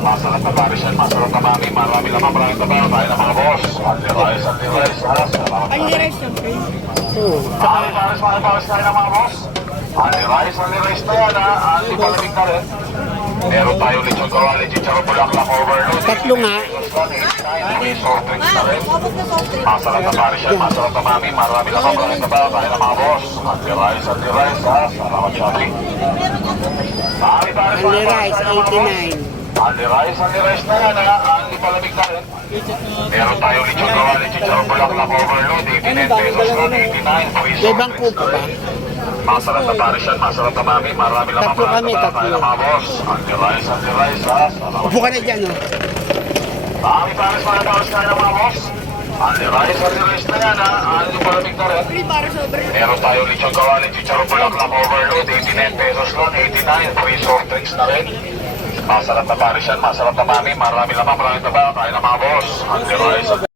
Masarap na paris yan, masarap na mami, marami naman, maraming tabaho tayo ng mga boss. Only rice, ha? Salamat. Only rice siyempre. Oo. Mami paris tayo ng mga boss. Only rice na yan, ha? Only palamig na rin. Meron tayo lechon kawali, chicharo, bulaklak, overload. Tatlo nga. Soft drinks na rin. Masarap na paris yan, masarap na mami, marami naman, maraming tabaho tayo ng mga boss. Only rice, ha? Salamat, shopping. Mami paris Only rice, tayo ng mga boss. 89. Only rice na yan, ha? Only palamig na rin. Meron tayo lechon kawali, chicharo, bulaklak, overload, 89 pesos lang, 89. Free May soft bangko drinks pa na ba? rin. Masarap na paris yan, masarap na mami, marami naman, Tatlo kami, tayo tatlo. ng mga boss. Only rice, ha? Salamat. Upo ka na dyan, oh. Mami paris tayo ng mga boss. Only rice na yan, ha? Only palamig na rin. Free para sobre. Meron tayo lechon kawali, chicharo, bulaklak, overload, 89 pesos lang, 89. Free soft drinks na rin. Masarap na paris yan, masarap na mami, marami naman, maraming tabaho tayo ng mga boss. Only rice.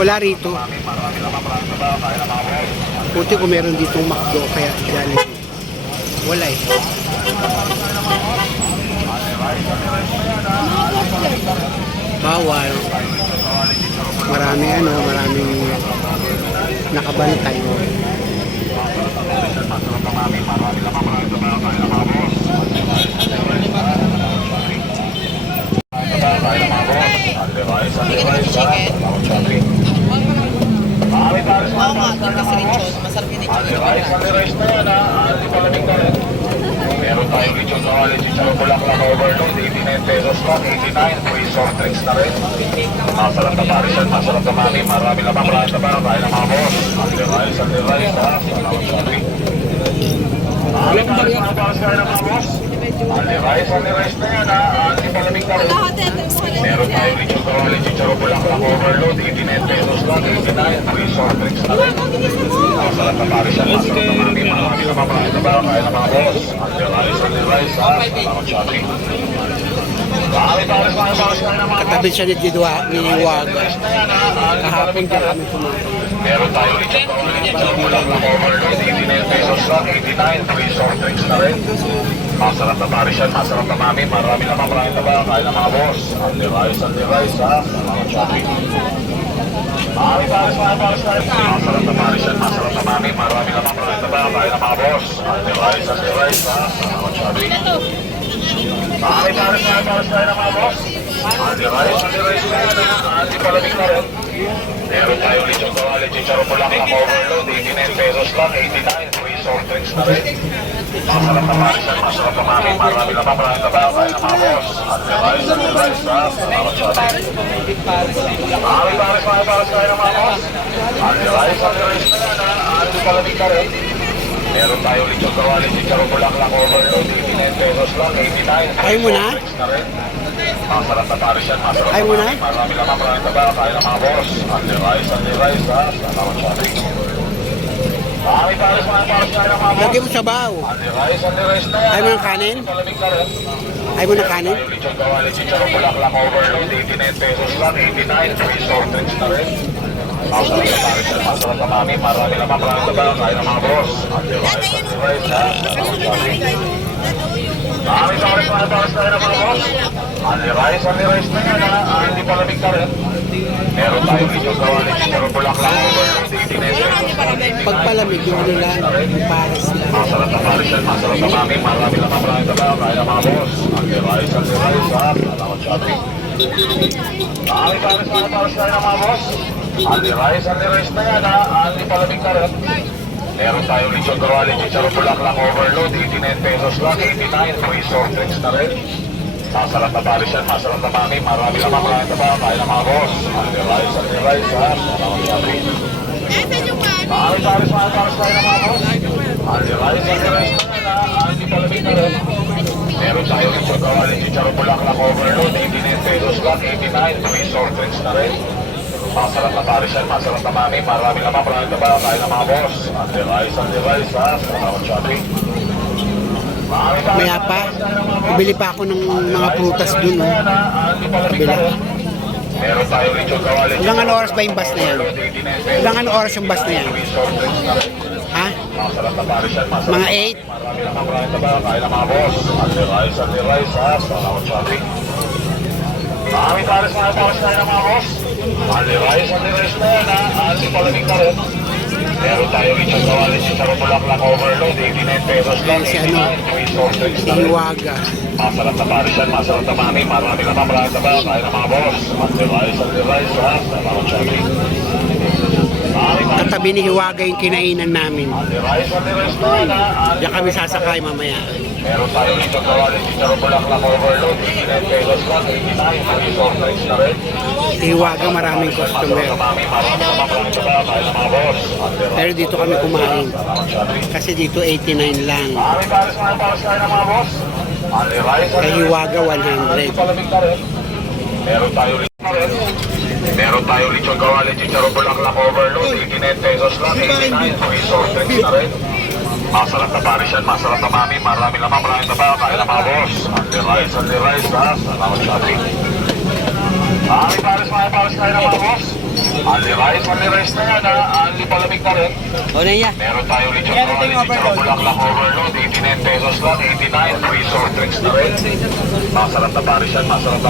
Wala rito. Puti kung meron ditong McDo, kaya dyan. Wala eh. Bawal. Maraming nakabantay. Oo nga, doon kasi lechon. Masarap yung lechon. Meron tayong lechon kawali, chicharo, bulaklak, overload, 89 pesos lang, 89. Free soft drinks na rin. Masarap na paris yan, masarap na mami, marami naman, maraming tabaho tayo ng mga boss. Only rice, ha? Salamat, shopping. Only paris tayo ng mga boss. Only rice na yan, ha? Only palamig na rin. Meron tayong lechon kawali, chicharo, bulaklak, overload, 89 pesos lang, 89. Free soft drinks na rin. Masarap na paris yan, masarap na mami, marami naman, maraming tabaho tayo ng mga boss. Only rice, ha? Salamat, shopping. Only paris tayo ng mga boss. Katabi siya niliwaga. Kahapon ka kami kumain. Meron tayo lechon kawali, chicharo, bulaklak, overload, 89 pesos lang, 89. Free soft drinks na rin. Masarap na paris yan, masarap na mami, marami naman, maraming tabaho tayo ng mga boss. Only rice, ha? Salamat, shopping. Mami paris tayo. Masarap na paris yan, masarap na mami, marami naman, maraming tabaho tayo ng mga boss. Only rice, ha? Salamat, shopping. Mami paris tayo ng mga boss. Only rice na yan, ha? Only palamig na rin. Meron tayo lechon kawali, chicharo, bulaklak, overload, 89 pesos lang, 89. Free soft drinks na rin. Masarap na paris yan, masarap na mami, marami naman, maraming tabaho tayo ng mga boss. Only rice, ha? Salamat, shopping. Mami paris tayo ng mga boss. Only rice na yan, ha? Only palamig na rin. Meron tayo lechon kawali, chicharo, bulaklak, overload, 89 pesos lang, 89. Ayaw mo na? Masarap na paris yan, masarap Ayaw mo na? marami naman, maraming tabaho tayo ng mga boss. Only rice, ha? Salamat, shopping. Mami paris tayo ng mga boss. Lagyan mo sabaw. Only rice na yan. Ayaw mo ng kanin? Palamig na rin. Ayaw mo ng kanin? Tayo lechon kawali, chicharo, bulaklak, overload, 89 pesos lang, 89. Free soft drinks na rin. Masarap na paris yan, masarap na mami, marami naman, maraming tabaho tayo ng mga boss. Only rice, ha? Salamat, shopping. Mami paris tayo ng mga boss. Only rice na yan, ha? Hindi palamig na rin. Meron tayo lechon kawali, chicharo, bulaklak, overload, 89 pesos lang. Pagpalamig yung ano lang, yung pares lang. Masarap na paris yan, masarap na mami, marami naman, maraming tabaho tayo ng mga boss. Only rice, ha? Salamat, shopping. Mami paris tayo ng mga boss. Only rice na yan, ha? Only palamig na rin. Meron tayo lechon kawali, chicharo, bulaklak, overload, 89 pesos lang, 89. Free soft drinks na rin. Masarap na paris yan, masarap na mami, marami naman, maraming tabaho tayo ng mga boss. Only rice, ha? Salamat, shopping. Mami paris tayo ng mga boss. Only rice na yan, ha? Hindi palamig na rin. Meron tayo lechon kawali, chicharo, bulaklak, overload, 89 pesos lang, 89. Free soft drinks na rin. Masarap na paris yan, masarap na mami, marami naman, marami na ba? Kaya na mga boss. Anli rice, ha? Salamat shopping. Maya pa, bumili pa ako ng mga prutas dun, oh. Kabila. Meron tayo lechon kawali. Hanggang ano oras ba yung bus na yan? Hanggang ano oras yung bus na yan? Ha? Masarap na paris yan, masarap. Mga 8? Marami naman, marami na ba? Kaya na mga boss. Anli rice, ha? Salamat shopping. Marami paris mga boss, kaya na mga boss. Anli rice na yan, ha? Anli palamig na rin. Meron tayo lechon kawali, chicharon bulaklak overload, 89 pesos lang. Si ano? 89 soft drinks na rin. Hiwaga. Masarap na paris yan, masarap na mami, marami naman, marami na ba? Kaya na mga boss. Anli rice, ha? Salamat shopping. Marami paris. Katabi ni Hiwaga yung kinainan namin. Anli rice na yan, ha? Diyan kami sasakay mamaya. Meron tayo lechon kawali, chicharon bulaklak overload, 89 pesos lang. 89 free soft drinks na rin. Si Hiwaga maraming customer. Mami, marami naman, marami na ba? Kaya na mga boss. Pero dito kami kumain. Salamat shopping. Kasi dito 89 lang. Marami pares tayo ng mga boss. Anli rice. Kay Hiwaga 100. Palamig na rin. Meron tayo lechon na rin. Meron tayo lechon kawali, chicharon bulaklak overload, 89 pesos lang, 89 free soft drinks na rin. Masarap na pares yan, masarap na mami, marami naman, marami na ba? Kaya na mga boss. Anli rice, ha? Salamat shopping. Marami pares tayo ng mga boss. Anli rice na yan, ha? Anli palamig na rin. O na iya. Meron tayo lechon kawali, chicharon bulaklak overload, 89 pesos lang, 89 free soft drinks na rin. Masarap na pares yan, masarap na